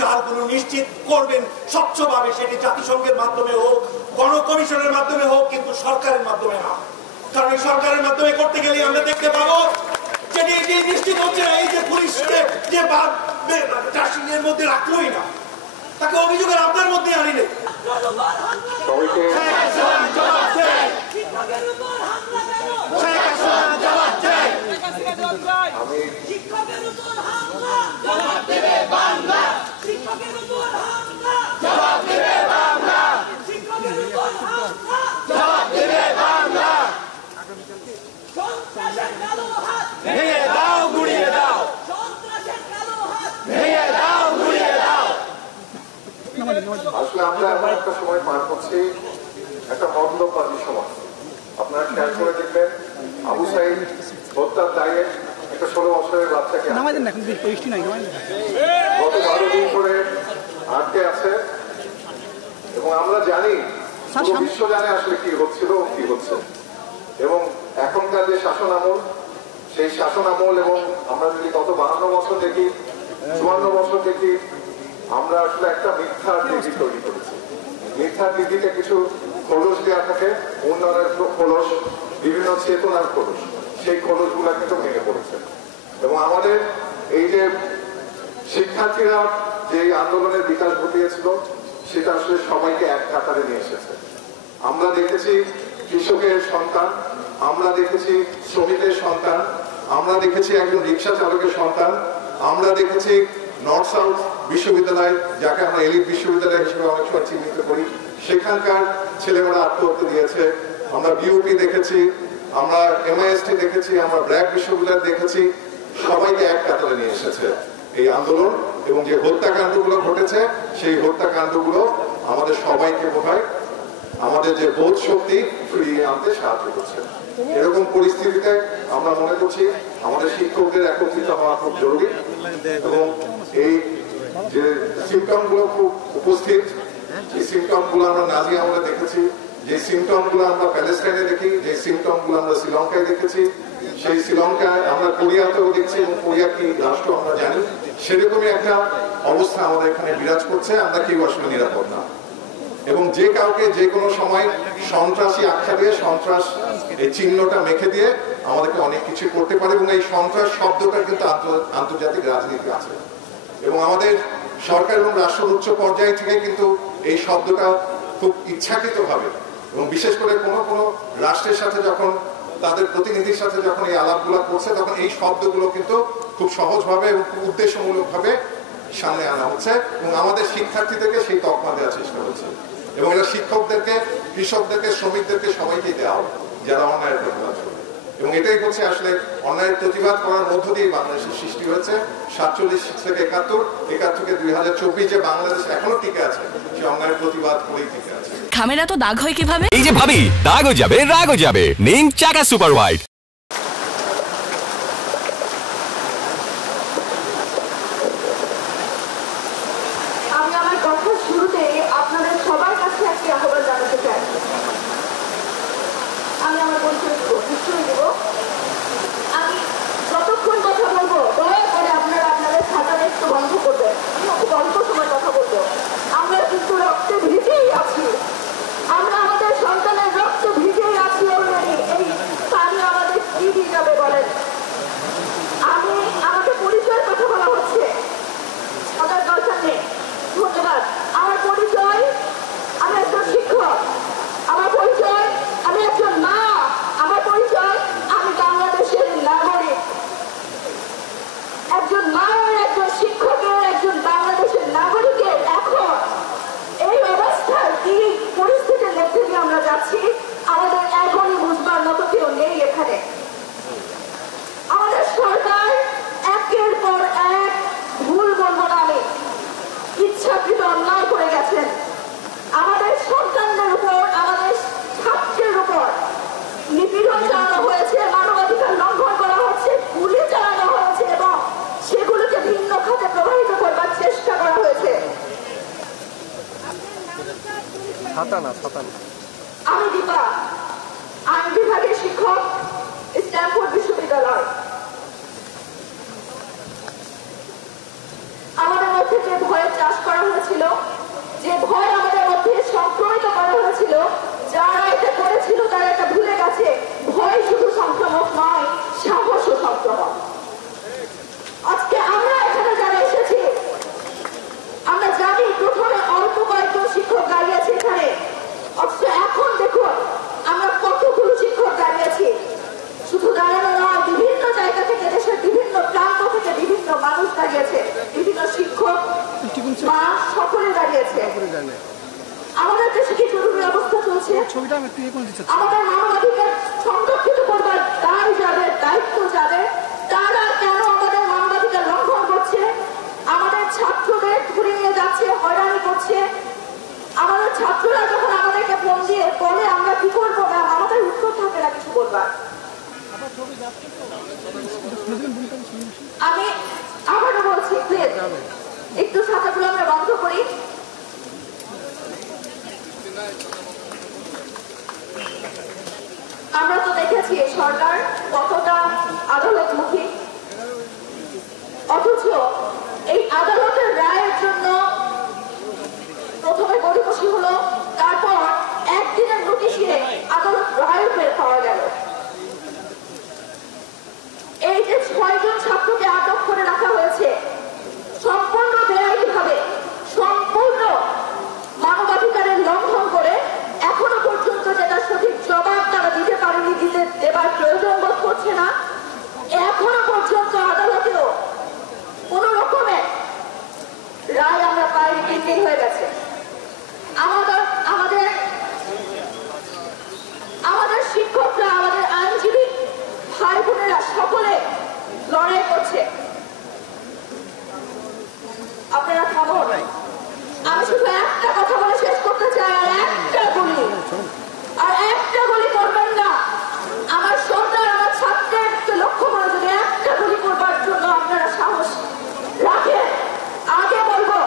বিচারগুলো নিশ্চিত করবেন স্বচ্ছভাবে, সেটি জাতিসংঘের মাধ্যমে হোক, গণকমিশনের মাধ্যমে হোক, কিন্তু সরকারের মাধ্যমে না। কারণ এই সরকারের মাধ্যমে করতে গেলে আমরা দেখতে পাবো যেটি নিশ্চিত হচ্ছে না, এই যে পুলিশকে যে চাষিদের মধ্যে রাখলোই না, তাকে অভিযোগের আপনার মধ্যে আনিলে আসলে আমরা এমন একটা সময় পার করছি, একটা মন্দবাদী সময়। আপনারা খেয়াল করে দেখবেন, আবু সাইদ হত্যার দায়ে একটা 16 বছরের বাচ্চাকে গত 12 দিন ধরে আটকে আছে, এবং আমরা জানি, পুরো বিশ্ব জানে আসলে কি হচ্ছিল কি হচ্ছে। এবং এখনকার যে শাসন আমল, সেই শাসন আমল, এবং আমরা যদি গত 52 বছর দেখি, 54 বছর দেখি, আমরা আসলে একটা মিথ্যার নীতি তৈরি করেছি। মিথ্যার নীতিতে কিছু খোলস দেওয়া থাকে, উন্নয়নের খোলস, বিভিন্ন চেতনার খোলস, সেই খোলসগুলা কিন্তু ভেঙে পড়েছে। এবং আমাদের এই যে শিক্ষার্থীরা যে আন্দোলনের বিকাশ ঘটিয়েছিল, সেটা আসলে সবাইকে এক কাতারে নিয়ে এসেছে। আমরা দেখেছি কৃষকের সন্তান, আমরা দেখেছি শ্রমিকের সন্তান, আমরা দেখেছি একজন রিক্সা চালকের সন্তান, আমরা দেখেছি নর্থ সাউথ বিশ্ববিদ্যালয়, যাকে আমরা এলিট বিশ্ববিদ্যালয় হিসেবে অনেক সময় চিহ্নিত করি, সেখানকার ছেলেমেয়েরা আত্মহত্যা দিয়েছে। আমরা বিউপি দেখেছি, আমরা এমআইএসটি দেখেছি, আমরা ব্র্যাক বিশ্ববিদ্যালয় দেখেছি। সবাইকে এক কাতারে নিয়ে এসেছে এই আন্দোলন, এবং যে হত্যাকাণ্ডগুলো ঘটেছে, সেই হত্যাকাণ্ডগুলো আমাদের সবাইকে বোধহয় আমাদের যে বোধ শক্তি ফিরিয়ে আনতে সাহায্য করছে। এরকম পরিস্থিতিতে আমরা মনে করছি আমাদের শিক্ষকদের একত্রিত হওয়া খুব জরুরি, এবং এই যে সিমটমগুলো খুব উপস্থিত, এই সিমটমগুলো আমরা নাজি আমলে দেখেছি, যে সিমটমগুলো আমরা প্যালেস্টাইনে দেখি, যে সিমটমগুলো আমরা শ্রীলঙ্কায় দেখেছি, সেই শ্রীলঙ্কায় আমরা কোরিয়াতেও দেখছি, এবং কোরিয়া কি রাষ্ট্র আমরা জানি। সেরকমই একটা অবস্থা আমাদের এখানে বিরাজ করছে। আমরা কেউ আসলে নিরাপদ না, এবং যে কাউকে যে কোনো সময় সন্ত্রাসী আখ্যা দিয়ে, সন্ত্রাস এই চিহ্নটা মেখে দিয়ে আমাদেরকে অনেক কিছু করতে পারে। এবং এই সন্ত্রাস শব্দটা কিন্তু আন্তর্জাতিক রাজনীতি আছে, এবং আমাদের সরকার এবং রাষ্ট্রের উচ্চ পর্যায় থেকে কিন্তু এই শব্দটা খুব ইচ্ছাকৃতভাবে, এবং বিশেষ করে কোনো রাষ্ট্রের সাথে যখন তাদের প্রতিনিধির সাথে যখন এই আলাপগুলো করছে, তখন এই শব্দগুলো কিন্তু খুব সহজভাবে এবং খুব উদ্দেশ্যমূলকভাবে সামনে আনা হচ্ছে, এবং আমাদের শিক্ষার্থীদেরকে সেই তকমা দেওয়ার চেষ্টা হচ্ছে। এবং এটা শিক্ষকদেরকে, কৃষকদেরকে, শ্রমিকদেরকে সবাইকেই দেওয়া হবে যারা অন্যায়ের প্রতিবাদ করবে। এবং এটাই হচ্ছে আসলে অন্যায়ের প্রতিবাদ করার মধ্য দিয়ে বাংলাদেশের সৃষ্টি হয়েছে। 47 থেকে 71, 71 থেকে 2024 যে বাংলাদেশ এখনো টিকে আছে, সে অন্যায়ের প্রতিবাদ করেই টিকে আছে। খামেরা তো দাগ হয় কিভাবে? এই যে ভাবি, দাগও যাবে রাগও যাবে, নিন চাকা সুপার হোয়াইট। আমি আমার কথার শুরুতে আপনাদের সবার কাছে একটি আহ্বান জানাতে চাই। আমি আমার পরিচয় দেব। আমি যতক্ষণ কথা বলবো, দয়া করে আপনারা আপনাদের খাতাটা একটু বন্ধ করবেন। আমি খুব অল্প সময় কথা বলবো। আমরা কিন্তু রক্তে ভিজেই আছি, আমরা আমাদের সন্তানের রক্ত ভিজেই আছি অলরেডি। এই পানি আমাদের কি দিয়ে যাবে বলেন? আমাকে পরিচয়ের কথা বলা হচ্ছে, আমার দরকার নেই। ধন্যবাদ। আমার পরিচয়, আমি একজন শিক্ষক। আমার পরিচয়, আমি একজন মা। আমার পরিচয়, আমি বাংলাদেশের নাগরিক। একজন মায়ের, একজন শিক্ষকের, একজন বাংলাদেশের নাগরিকের এখন এই অবস্থায় কি পরিস্থিতির মধ্যে দিয়ে আমরা যাচ্ছি, আমাদের এখনই বুঝবার মতো কেউ নেই এখানে। আমাদের সরকার একের পর এক, ভুল বলবো না আমি, ইচ্ছাকৃত অন্যায় করে গেছেন। আমাদের সন্তানদের উপর, আমাদের ছাত্রের উপর নিপীড়ন চালানো হয়েছে, মানবাধিকার লঙ্ঘন করা হচ্ছে, গুলি চালানো হয়েছে, এবং সেগুলোকে ভিন্ন খাতে প্রবাহিত করবার চেষ্টা করা হয়েছে। আমি দীপা, আইন বিভাগের শিক্ষক, স্ট্যানফোর্ড বিশ্ববিদ্যালয়। আমাদের মধ্যে যে ভয়ের চাষ করা হয়েছিল, যে ভয় আমাদের মধ্যে সংক্রমিত করা হয়েছিল, যারা এটা করেছিল তারা এটা ভুলে গেছে। ভয় শুধু সংক্রামক নয়, সাহসও সংক্রামক। আজকে আমরা এখানে যারা এসেছি, আমরা জানি প্রথমে অল্প কয়েকজন শিক্ষক দাঁড়িয়েছে এখানে, অথচ এখন দেখুন আমরা কতগুলো শিক্ষক দাঁড়িয়েছি। শুধু দাঁড়ানো নয়, বিভিন্ন জায়গা থেকে, দেশের বিভিন্ন প্রান্ত থেকে বিভিন্ন মানুষ দাঁড়িয়েছে, বিভিন্ন শিক্ষক মা সকলে দাঁড়িয়েছে। আমাদের দেশে কি জরুরি অবস্থা চলছে? আমাদের মানবাধিকার সংরক্ষিত করবার দায় যাদের, দায়িত্ব যাদের, তারা কেন আমাদের মানবাধিকার লঙ্ঘন করছে? আমাদের ছাত্রদের ধরে নিয়ে যাচ্ছে, হয়রানি করছে। আমাদের ছাত্ররা যখন আমাদেরকে ফোন দিয়ে বলে আমরা কি করবো না, আমাদের উত্তর থাকে না কিছু বলবার। আমি আবারও বলছি, প্লিজ একটু ছাত্রগুলো আমরা বন্ধ করি। আমরা তো দেখেছি সরকার কতটা আদালতমুখী, অথচ এই আদালতের রায়ের জন্য প্রথমে গড়িমসি হলো, তারপর একদিনের নোটিশে আদালত রায় বের পাওয়া গেল। এই যে 6 জন ছাত্রকে আটক করে রাখা হয়েছে সম্পূর্ণ বেআইনিভাবে, সম্পূর্ণ মানবাধিকারের লঙ্ঘন করে, এখনো পর্যন্ত যেটা সঠিক জবাব তারা দিতে পারেনি, দেবার প্রয়োজন বোধ করছে না। এখনো পর্যন্ত আদালতেও কোন রকমের রায় আমরা পাইনি, 3 দিন হয়ে গেছে। আমাদের শিক্ষকরা, আমাদের আইনজীবী ভাই বোনেরা সকলে লড়াই করছে। আপনারা খবর, আমি শুধু একটা কথা বলে শেষ করতে চাই, আর একটা গুলি করবেন না। আমার সন্তান, আমার ছাত্রকে লক্ষ্য করে যদি একটা গুলি করবার জন্য আপনারা সাহস রাখেন, আগে বলবো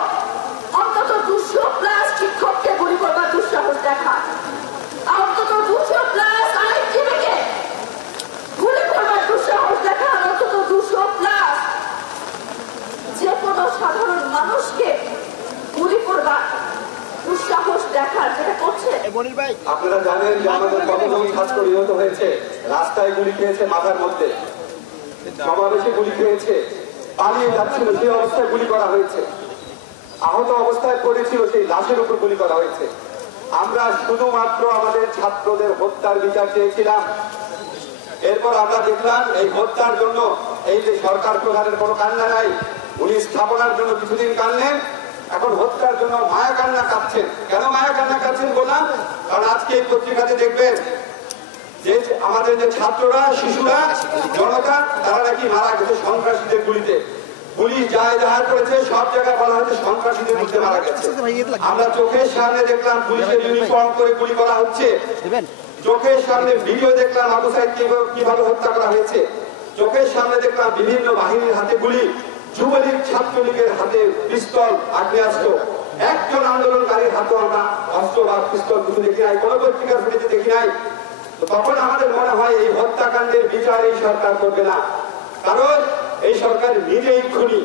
অন্তত 200+ শিক্ষককে গুলি করবার দুঃসাহস দেখা, অন্তত 200+ আইনজীবীকে গুলি করবার দুঃসাহস দেখা, অন্তত 200+ যে কোনো সাধারণ মানুষকে গুলি করবার দুঃসাহস দেখার, যেটা করছে। আপনারা জানেন যে আমাদের কতজন ছাত্র নিহত হয়েছে, রাস্তায় গুলি খেয়েছে, মাথার মধ্যে সমাবেশে গুলি খেয়েছে, পালিয়ে যাচ্ছিল সেই অবস্থায় গুলি করা হয়েছে, আহত অবস্থায় পড়েছিল সেই লাশের উপর গুলি করা হয়েছে। আমরা শুধুমাত্র আমাদের ছাত্রদের হত্যার বিচার চেয়েছিলাম। এরপর আমরা দেখলাম এই হত্যার জন্য এই যে সরকার প্রধানের কোনো কান্না নাই, উনি স্থাপনার জন্য কিছুদিন কানলেন, এখন হত্যার জন্য মায়া কান্না কাঁদছেন। কেন মায়া কান্না কাঁদছেন বললাম, কারণ আজকে এই পত্রিকাতে দেখবেন যে আমাদের যে ছাত্ররা, শিশুরা, জনতা, তারা নাকি মারা গেছে সন্ত্রাসীদের গুলিতে। পুলিশ যা এজাহার করেছে সব জায়গায় বলা হয়েছে সন্ত্রাসীদের মধ্যে মারা গেছে। আমরা চোখের সামনে দেখলাম পুলিশের ইউনিফর্ম করে গুলি করা হচ্ছে, চোখের সামনে ভিডিও দেখলাম আবু সাইদ কিভাবে হত্যা করা হয়েছে, চোখের সামনে দেখলাম বিভিন্ন বাহিনীর হাতে গুলি, যুবলীগ ছাত্রলীগের হাতে পিস্তল, আগ্নেয়াস্ত্র, একজন আন্দোলনকারীর হাতে আমরা অস্ত্র বা পিস্তল কিছু দেখি নাই, কোনো পত্রিকার ফুটেজে দেখি নাই। তো তখন আমাদের মনে হয় এই হত্যাকাণ্ডের বিচার এই সরকার করবে না, কারণ এই সরকার নিজেই খুনি।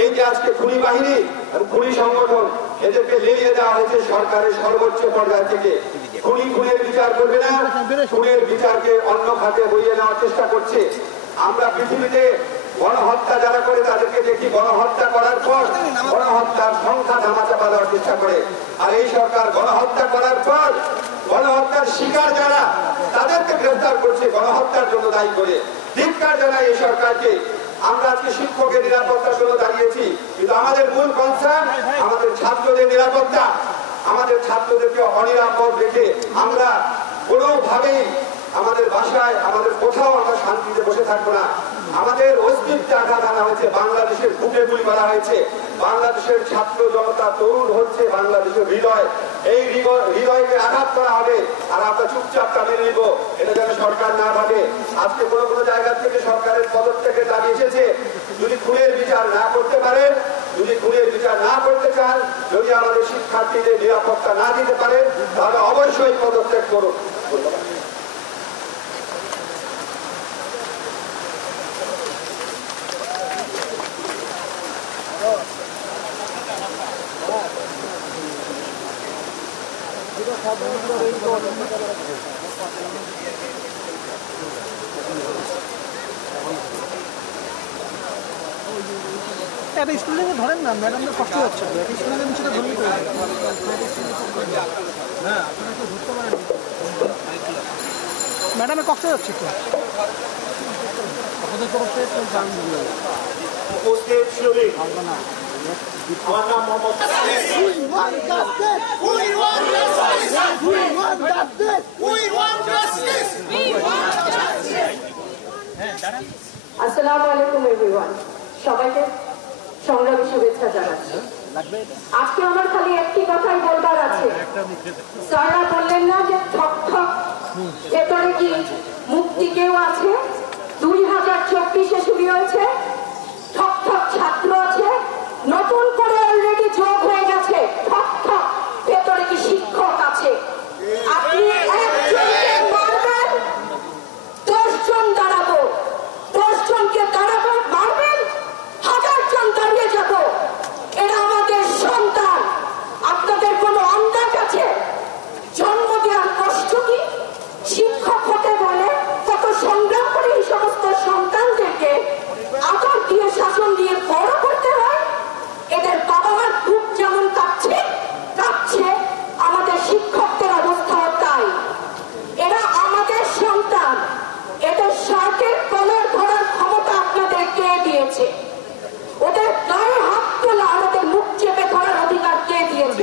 এই যে আজকে খুনি বাহিনী, খুনি সংগঠন, এদেরকে লেলিয়ে দেওয়া হয়েছে সরকারের সর্বোচ্চ পর্যায় থেকে। খুনের বিচার করবে না, খুনের বিচারকে অন্য খাতে বইয়ে নেওয়ার চেষ্টা করছে। আমরা পৃথিবীতে গণহত্যা যারা করে তাদেরকে দেখি গণহত্যা করার পর গণহত্যার সংখ্যা ধামাচাপা দেওয়ার চেষ্টা করে, আর এই সরকার গণহত্যা করার পর গণহত্যার শিকার যারা তাদেরকে গ্রেফতার করছে, গণহত্যার জন্য দায়ী করে। ধিক্কার জানাই এই সরকারকে। আমরা আজকে শিক্ষকের নিরাপত্তার জন্য দাঁড়িয়েছি, কিন্তু আমাদের মূল কনসার্ন আমাদের ছাত্রদের নিরাপত্তা। আমাদের ছাত্রদেরকে অনিরাপদ রেখে আমরা কোনোভাবেই আমাদের বাসায়, আমাদের কোথাও আমরা শান্তিতে বসে থাকবো না। আমাদের অস্তিত্বে আঘাত আনা হয়েছে, বাংলাদেশের বুকে গুলি করা হয়েছে, বাংলাদেশের ছাত্র জনতা তরুণ হচ্ছে বাংলাদেশের হৃদয়, এই হৃদয়কে আঘাত করা হবে, আর আমরা চুপচাপ তা মেনে নিব, এটা যেন সরকার না ভাবে। আজকে কোনো কোনো জায়গা থেকে সরকারের পদত্যাগের দাবি এসেছে। যদি খুনের বিচার না করতে পারেন, যদি খুনের বিচার না করতে চান, যদি আমাদের শিক্ষার্থীদের নিরাপত্তা না দিতে পারেন, তাহলে অবশ্যই পদত্যাগ করুন। একটা স্টুডেন্টকে ধরেন না, ম্যাডামদের কষ্ট হচ্ছে, একটা স্টুডেন্টের সেটা ধরলে হ্যাঁ আপনারা কেউ ধরতে পারেন, ম্যাডামের কষ্ট হচ্ছে তো আপনাদের তরফ থেকে উপস্থিত শ্রমিক আমার নাম মোহাম্মদ আসসালামু আলাইকুম এভরিওয়ান, সবাইকে সংগ্রামী শুভেচ্ছা জানাচ্ছি। আজকে আমার খালি একটি কথাই বলবার আছে। স্যাররা বললেন না যে ঠক ঠক ভেতরে কি মুক্তি কেউ আছে? 2024-এ শুরু হয়েছে, ঠক ঠক ছাত্র আছে, নতুন করে অলরেডি যোগ হয়ে গেছে ঠক ঠক ভেতরে কি শিক্ষক আছে। আপনি একজনকে মারবেন, 10 জন দাঁড়াবো, 10 জনকে দাঁড়াবো, মারবেন, 1000 জন দাঁড়িয়ে যাব। এরা আমাদের সন্তান। আপনাদের কোনো আন্দাজ আছে জন্ম দেওয়ার কষ্ট কি? শিক্ষক হতে বলে কত সংগ্রাম করে এই সমস্ত সন্তানদেরকে আদর দিয়ে শাসন দিয়ে বড় করতে হয়। এদের বাবা মার বুক যেমন কাঁপছে আমাদের শিক্ষকদের অবস্থাও তাই। এরা আমাদের সন্তান, এদের শার্টের কলার ধরার ক্ষমতা আপনাদের কে দিয়েছে? ওদের গায়ে হাত তোলা, আমাদের মুখ চেপে ধরার অধিকার কে দিয়েছে?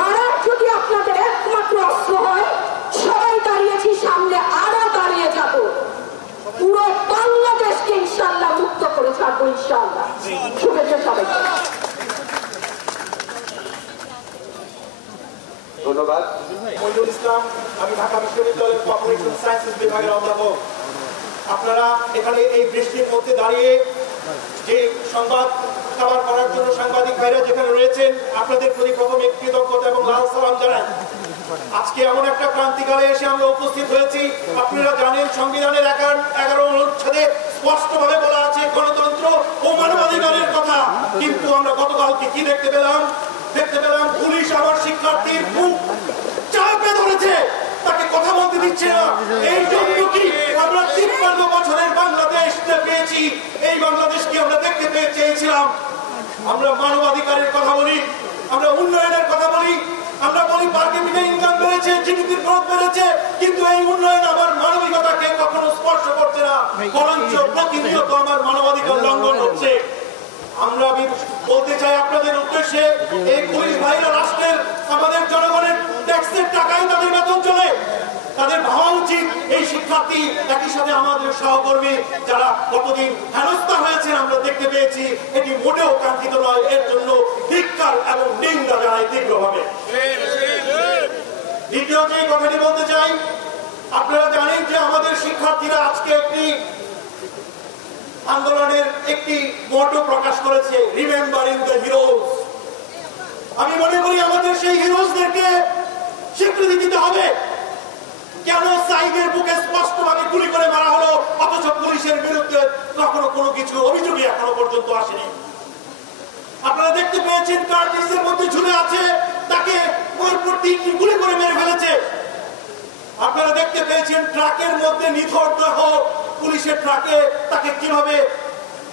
মারার যদি আপনাদের একমাত্র অস্ত্র হয়, সবাই দাঁড়িয়েছি সামনে, আরো দাঁড়িয়ে যাব, পুরো বাংলাদেশকে ইনশাআল্লাহ মুক্ত করে ছাড়বো ইনশাআল্লাহ। শুভেচ্ছা সবাইকে। ধন্যবাদ। মইনুল ইসলাম, আমি ঢাকা বিশ্ববিদ্যালয়ের কর্পোরেশন সায়েন্সেস বিভাগের অধ্যাপক। আপনারা এখানে এই বৃষ্টির মধ্যে দাঁড়িয়ে যে সংবাদ কভার করার জন্য সাংবাদিক ভাইরা যেখানে রয়েছেন, আপনাদের প্রতি প্রথমে কৃতজ্ঞতা এবং লাল সালাম জানাই। আজকে এমন একটা ক্রান্তিকালে এসে আমরা উপস্থিত হয়েছি। আপনারা জানেন সংবিধানের 11 অনুচ্ছেদে স্পষ্টভাবে বলা আছে গণতন্ত্র ও মানবাধিকারের কথা। কিন্তু আমরা গতকালকে কি দেখতে পেলাম পুলিশ আবার শিক্ষার্থীর মুখ চাপে ধরেছে, তাকে কথা বলতে দিচ্ছে না। এই জন্য কি আমরা 53 বছরের বাংলাদেশ পেয়েছি? এই বাংলাদেশকে আমরা দেখতে চেয়েছিলাম। আমরা মানবাধিকারের কথা বলি, আমরা উন্নয়নের কথা বলি, আমরা বলি পার ক্যাপিটা ইনকাম বেড়েছে, জিডিপির গ্রোথ বেড়েছে, কিন্তু এই উন্নয়ন আমার মানবিকতাকে কখনো স্পর্শ করছে না, বরঞ্চ প্রতিনিয়ত আমার মানবাধিকার লঙ্ঘন হচ্ছে। আমরা বলতে চাই আপনাদের উদ্দেশ্যে, এই পুলিশ ভাইরা রাষ্ট্রের আমাদের জনগণের ট্যাক্সের টাকায় তাদের বেতন চলে। তাদের ভাবা উচিত এই শিক্ষার্থী একই সাথে আমাদের সহকর্মী যারা কতদিন হেনস্থা হয়েছে আমরা দেখতে পেয়েছি, এটি মোটেও কাঙ্ক্ষিত নয়। এর জন্য ধিক্কার এবং নিন্দা জানাই তীব্রভাবে। দ্বিতীয় যে কথাটি বলতে চাই, আপনারা জানেন যে আমাদের শিক্ষার্থীরা আজকে একটি আন্দোলনের একটি মোটো প্রকাশ করেছে, রিমেম্বারিং দ্য হিরোজ। আমি মনে করি আমাদের সেই হিরোজদেরকে স্বীকৃতি দিতে হবে। কেন সাইদের বুকে স্পষ্টভাবে গুলি করে মারা হলো, অথচ পুলিশের বিরুদ্ধে কখনো কোনো কিছু অভিযোগই এখনো পর্যন্ত আসেনি? আপনারা দেখতে পেয়েছেন কার্টিসের মধ্যে ঝুলে আছে, তাকে পরপর 3টি গুলি করে মেরে ফেলেছে। আপনারা দেখতে পেয়েছেন ট্রাকের মধ্যে নিথর দেহ, পুলিশের ট্রাকে তাকে কিভাবে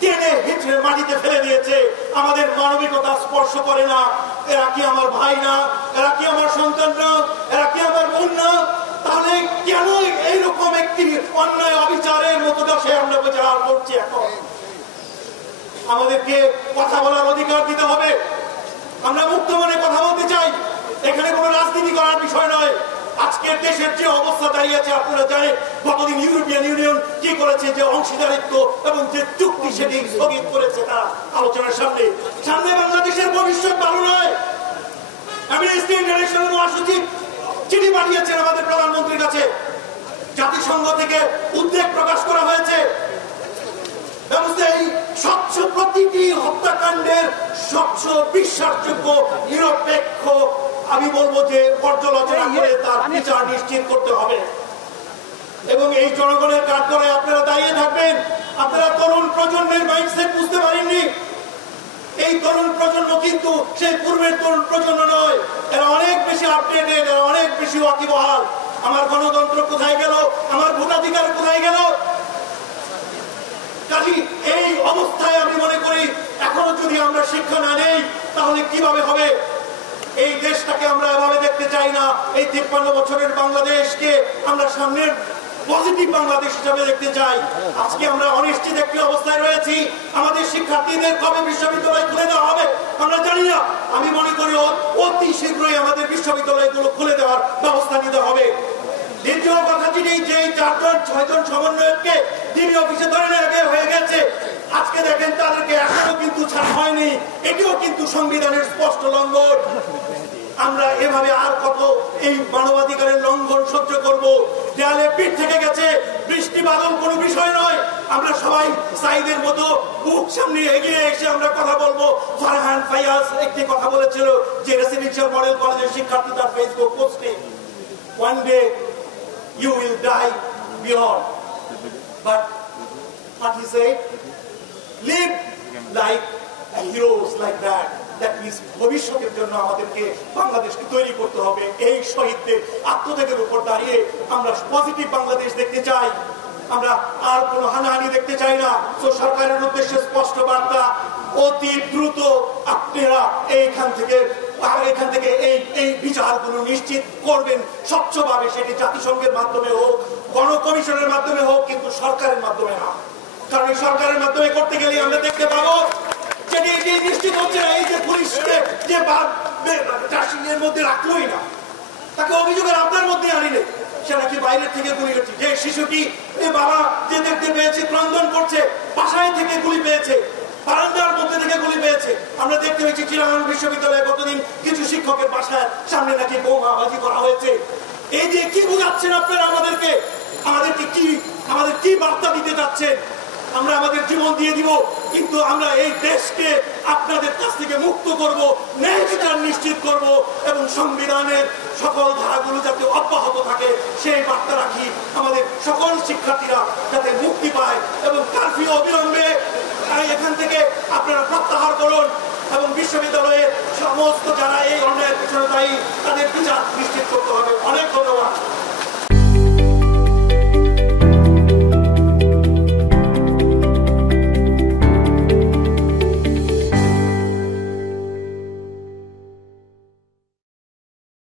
টেনে হিঁচড়ে মাটিতে ফেলে দিয়েছে। আমাদের মানবিকতা স্পর্শ করে না। এরা কি আমার ভাই না? এরা কি আমার সন্তান না? এরা কি আমার বোন না? তাহলে কেন এইরকম একটি অন্যায় অবিচারের মতো দেশে আমরা বিচার করছি? এখন আমাদেরকে কথা বলার অধিকার দিতে হবে। আমরা মুক্ত মনে কথা বলতে চাই। এখানে কোনো রাজনীতি করার বিষয় নয়। আজকের দেশের যে অবস্থা দাঁড়িয়েছে আপনারা জানেন, গতদিন ইউরোপিয়ান ইউনিয়ন কি করেছে, যে অংশীদারিত্ব এবং যে চুক্তি সেটি স্থগিত করেছে তারা আলোচনার সামনে বাংলাদেশের ভবিষ্যৎ ভালো নয়। অ্যামনেস্টি ইন্টারন্যাশনাল মহাসচিব চিঠি পাঠিয়েছেন আমাদের প্রধানমন্ত্রীর কাছে, জাতিসংঘ থেকে উদ্বেগ প্রকাশ করা হয়েছে। এই স্বচ্ছ প্রতিটি হত্যাকাণ্ডের স্বচ্ছ, বিশ্বাসযোগ্য, নিরপেক্ষ, আমি বলবো যে পর্যালোচনা করে তার বিচার নিশ্চিত করতে হবে। এবং এই জনগণের কাঠগড়ায় আপনারা দাঁড়িয়ে থাকবেন। আপনারা তরুণ প্রজন্মের মাইন্ডসেট বুঝতে পারেননি। তরুণ প্রজন্ম কিন্তু সেই পূর্বের তরুণ প্রজন্ম নয়, এরা অনেক বেশি আপডেটেড, এরা অনেক বেশি ওয়াকিবহাল। আমার গণতন্ত্র কোথায় গেল, আমার ভোটাধিকার কোথায় গেল? কাজী এই অবস্থায় আমি মনে করি এখনো যদি আমরা শিক্ষা না নেই তাহলে কিভাবে হবে? এই দেশটাকে আমরা এভাবে দেখতে চাই না। এই 53 বছরের বাংলাদেশকে আমরা সামনের পজিটিভ বাংলাদেশ হিসাবে দেখতে চাই। আজকে আমরা অনিশ্চিত একটি অবস্থায় রয়েছি। আমাদের শিক্ষার্থীদের কবে বিশ্ববিদ্যালয় খুলে দেওয়া হবে আমরা জানি না। আমি মনে করি অতি শীঘ্রই আমাদের বিশ্ববিদ্যালয়গুলো খুলে দেওয়ার ব্যবস্থা নিতে হবে। দ্বিতীয় কথা, যিনি যে 4-6জন সমন্বয়ককে ডিবি অফিসে ধরে নিয়ে হয়ে গেছে, আজকে দেখেন তাদেরকে এখনো কিন্তু ছাড়া হয়নি। এটিও কিন্তু সংবিধানের স্পষ্ট লঙ্ঘন। আমরা এভাবে আর কত এই মানবাধিকারের লঙ্ঘন সহ্য করব? দেয়ালে পিঠ থেকে গেছে, বৃষ্টি বাদল কোনো বিষয় নয়। আমরা সবাই সাইদের মতো বুক সামনে এগিয়ে এসে আমরা কথা বলবো। ফারহান ফায়াজ একটি কথা বলেছিল যে রেসিডেন্সিয়াল মডেল কলেজের শিক্ষার্থী তার ফেসবুক পোস্টে, one day you will die beyond, but what he said, live like heroes like that. That means ভবিষ্যতের জন্য আমাদেরকে বাংলাদেশকে তৈরি করতে হবে। এই শহীদদের আত্মত্যাগের উপর দাঁড়িয়ে আমরা পজিটিভ বাংলাদেশ দেখতে চাই। আমরা আর কোনো হানাহানি দেখতে চাই না। তো সরকারের উদ্দেশ্যে স্পষ্ট বার্তা, অতি দ্রুত আপনারা এখান থেকে এই বিচারগুলো নিশ্চিত করবেন স্বচ্ছভাবে। সেটি জাতিসংঘের মাধ্যমে হোক, গণকমিশনের মাধ্যমে হোক, কিন্তু সরকারের মাধ্যমে না। কারণ এই সরকারের মাধ্যমে করতে গেলে আমরা দেখতে পাবো যেটি নিশ্চিত হচ্ছে না। এই যে পুলিশকে যে এর মধ্যে রাখলোই না, তাকে অভিযোগের আপনার মধ্যে আনিলে সে নাকি বাইরের থেকে গুলি করছে। যে শিশুটি বাবা যে দেখতে পেয়েছে ক্রন্দন করছে, বাসায় থেকে গুলি পেয়েছে, বারান্দার মধ্যে থেকে গুলি পেয়েছে। আমরা দেখতে পেয়েছি চিরাঙ্গন বিশ্ববিদ্যালয়ে গতদিন কিছু শিক্ষকের বাসার সামনে নাকি বোমাবাজি করা হয়েছে। এই যে কি বোঝাচ্ছেন আপনারা আমাদেরকে? আমাদের কি বার্তা দিতে চাচ্ছেন? আমরা আমাদের জীবন দিয়ে দিব, কিন্তু আমরা এই দেশকে আপনাদের কাছ থেকে মুক্ত করব, ন্যায় বিচার নিশ্চিত করব এবং সংবিধানের সকল ধারাগুলো যাতে অব্যাহত থাকে সেই বার্তা রাখি। আমাদের সকল শিক্ষার্থীরা যাতে মুক্তি পায় এবং কারফিউ অবিলম্বে এখান থেকে আপনারা প্রত্যাহার করুন এবং বিশ্ববিদ্যালয়ের সমস্ত যারা এই অন্যায়ের পিছনে দায়ী তাদের বিচার নিশ্চিত করতে হবে। অনেক ধন্যবাদ।